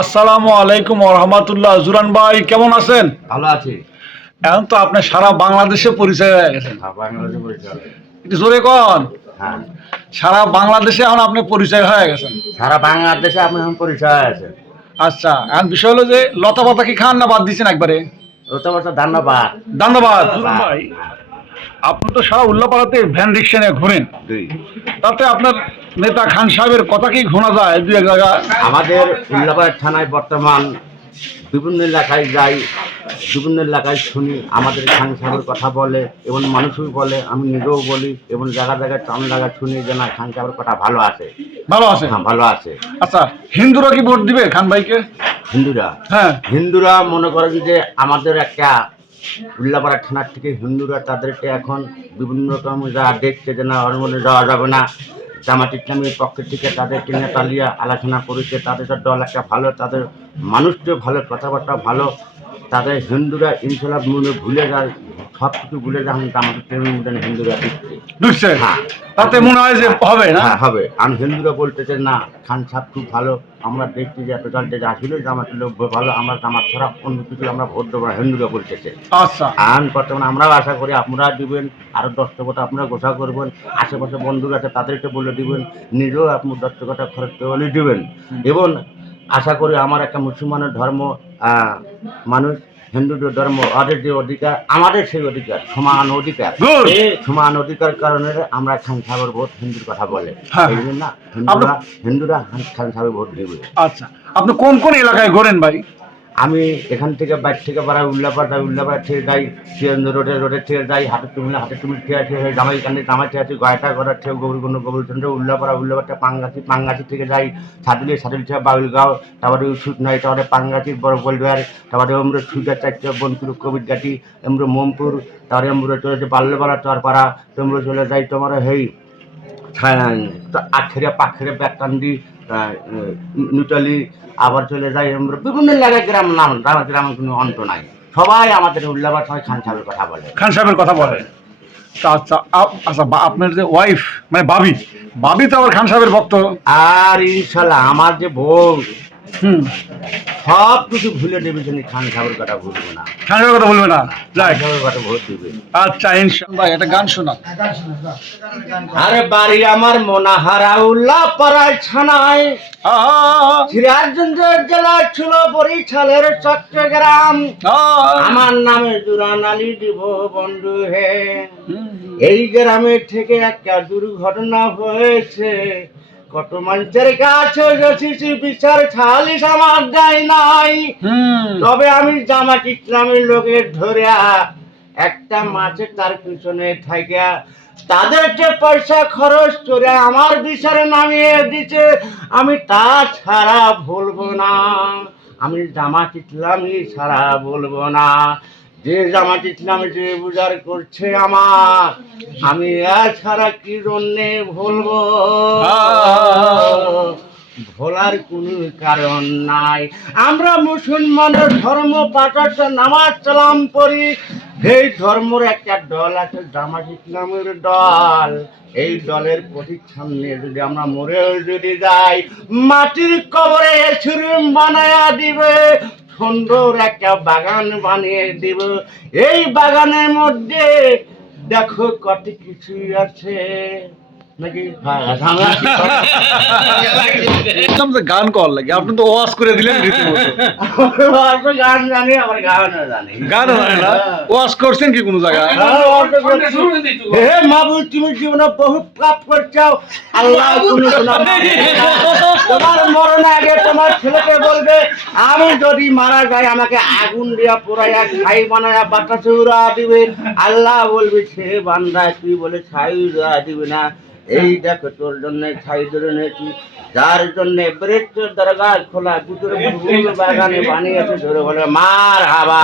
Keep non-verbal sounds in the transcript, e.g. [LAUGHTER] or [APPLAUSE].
আসসালামু আলাইকুম রহমতুল্লাহ। জুরান ভাই কেমন আছেন? ভালো আছি। এখন তো আপনি সারা বাংলাদেশে পরিচয় হয়ে গেছেন। বাংলাদেশে পরিচয় একটু জোরে কন। হ্যাঁ। সারা বাংলাদেশে এখন আপনি পরিচয় হয়ে গেছেন। সারা বাংলাদেশে আপনি এখন পরিচয় আছে আচ্ছা এখন বিষয় হলো যে লতা পাতা কি খান না বাদ দিচ্ছেন একবারে? ওটা বছর ধন্যবাদ। ধন্যবাদ। জুরান ভাই আপনি তো সারা উল্লাপাড়াতে ভ্যান রিক্সা নিয়ে ঘুরেন। তাতে আপনার নেতা খান সাহেবের কথা কি ঘোনা যায়? দু এক জায়গা আমাদের উল্লাপাড়া থানায় বর্তমান বিভিন্ন এলাকায় যাই বিভিন্ন এলাকায় শুনি আমাদের খান সাহেবের কথা বলে এবং মানুষও বলে আমি নিজেও বলি এবং জায়গা জায়গায় টান লাগা শুনি যে না খান সাহেবের কথা ভালো আছে। ভালো আছে? হ্যাঁ ভালো আছে। আচ্ছা হিন্দুরা কি ভোট দিবে খান ভাইকে? হিন্দুরা? হ্যাঁ। হিন্দুরা মনে করেন যে আমাদের একটা উল্লাপাড়া থানার থেকে হিন্দুরা তাদেরকে এখন বিভিন্ন রকম যা দেখছে যে না হরমোনে যাওয়া যাবে না। জামাত ইসলামের পক্ষের থেকে তাদেরকে তালিয়া আলোচনা করেছে। তাদের সব দল একটা ভালো তাদের মানুষটা ভালো কথাবার্তা ভালো। তাদের হিন্দুরা ইনশাল্লাহ মনে ভুলে যায় সব কিছু ভুলে যায়। এখন জামাত ইসলামের মধ্যে হিন্দুরা দিচ্ছে হ্যাঁ। তাতে মনে হয় যে হবে না? হ্যাঁ হবে। আমি হিন্দুরা বলতেছে না খান সাহেব খুব ভালো আমরা দেখছি যে এত দল যে আসলে জামাতের লোক ভালো আমরা জামাত ছাড়া অন্য কিছু আমরা ভোট দেবো না। হিন্দুরা বলতেছে আচ্ছা। আন বর্তমানে আমরাও আশা করি আপনারা দিবেন আরও দশটা কথা আপনারা ঘোষণা করবেন আশেপাশে বন্ধুরা আছে তাদেরকে বলে দিবেন নিজেও আপনি দশটা কথা খরচ করে দিবেন। এবং আশা করি আমার একটা মুসলমানের ধর্ম মানুষ হিন্দুদের ধর্ম ওদের যে অধিকার আমাদের সেই অধিকার সমান অধিকার। সমান অধিকার কারণে আমরা খান সাহেবের ভোট হিন্দুর কথা বলে। হ্যাঁ। এই জন্য না হিন্দুরা হিন্দুরা খান সাহেবের ভোট দিবে। আচ্ছা। আপনি কোন কোন এলাকায় ঘোরেন ভাই? আমি এখান থেকে বাইর থেকে বাড়াই, উল্লাপাড় যাই, উল্লাপাড় থেকে যাই রোডে রোডে থেকে যাই, হাতে তুমিলে, হাতে তুমি ঠিক আছে জামাই কান্দি, জামাই ঠিক আছে গয়টা করার থেকে গৌরীকুণ্ড গৌরীচন্দ্র উল্লাপাড়া, উল্লাপাড়টা পাঙ্গাছি পাঙ্গাছি থেকে যাই সাদুলি সাদুলি থেকে বাউলগাঁও, তারপরে সুট নাই তারপরে পাঙ্গাচির বড় গোলবিহার তারপরে আমরা সুইটার চারটে কবির গাটি আমরা মোমপুর, তারপরে আমরা চলে যাই বাল্যপাড়া চরপাড়া তোমরা চলে যাই তোমার হেই আখেরে পাখেরে ব্যাকান্দি নিউটালি আবার চলে যাই আমরা বিভিন্ন জায়গায় গ্রাম নাম গ্রাম কোনো অন্ত নাই। সবাই আমাদের উল্লাবার সবাই খান সাহেবের কথা বলে। খান সাহেবের কথা বলে। আচ্ছা আচ্ছা আপনার যে ওয়াইফ মানে ভাবি ভাবি তো আবার খান সাহেবের ভক্ত। আর ইনশাল্লাহ আমার যে বউ হুম। সব কিছু ভুলে দেবে তিনি খান সাহেবের কথা ভুলবে না। কথা বলবে না? সাহেবের কথা ভোট দিবে। আচ্ছা ভাই একটা গান শোনা। আরে বাড়ি আমার মোনাহারা উল্লাহ পাড়ায় ছানায় আ, সিরাজগঞ্জ জেলা ছিল বরিশালের চট্টগ্রাম। আমার নামে জুরান আলী দিব বন্ধু হে। এই গ্রামে থেকে একটা দুর্ঘটনা হয়েছে। কত মানুষের কাছে গেছি বিচার আমার দেয় নাই। তবে আমি জামাত ইসলামের লোকের ধরে একটা মাছে তার পিছনে থাকা তাদেরকে পয়সা খরচ করে আমার বিচারে নামিয়ে দিচ্ছে আমি তা ছাড়া ভুলবো না। আমি জামাত ইসলামই ছাড়া বলব না। যে জামাত ইসলাম যে বুঝার করছে আমার, আমি ছাড়া কি জন্যে ভুলবো? ভোলার কোনো কারণ নাই। আমরা মুসলমানের ধর্ম পাঠাতে নামাজ সালাম পড়ি। এই ধর্মের একটা দল আছে জামাত ইসলামের দল। এই দলের প্রতি সামনে যদি আমরা মরে যদি যাই, মাটির কবরে ছুরি বানায়া দিবে। সুন্দর একটা বাগান বানিয়ে দিব। এই বাগানের মধ্যে দেখো কত কিছুই আছে। নাকি? হ্যাঁ, বললাম যে গান কর লাগে। আপনি তো ওয়াজ করে দিলেন গান জানি আবার গানও জানি। গান হয় না। ওয়াজ করছেন কি কোনো জায়গায়? হ্যাঁ। হে মাবু তুমি জীবনে বহু পাপ করছ। আল্লাহ তুমি [LAUGHS] তোমার মরণ আগে তোমার ছেলেকে বলবে আমি যদি মারা যাই আমাকে আগুন দিয়া পোড়াইয়া ছাই বানায়া বাতাসে উড়া দিবে। আল্লাহ বলবে সে বান্দা তুই বলে ছাই উড়া দিবে না। এই দেখো তোর জন্য ছাই ধরে নিয়েছি। যার জন্য ব্রেক দরগা খোলা ভিতরে ফুল বাগানে বানিয়েছে ধরে বলে মার হাবা।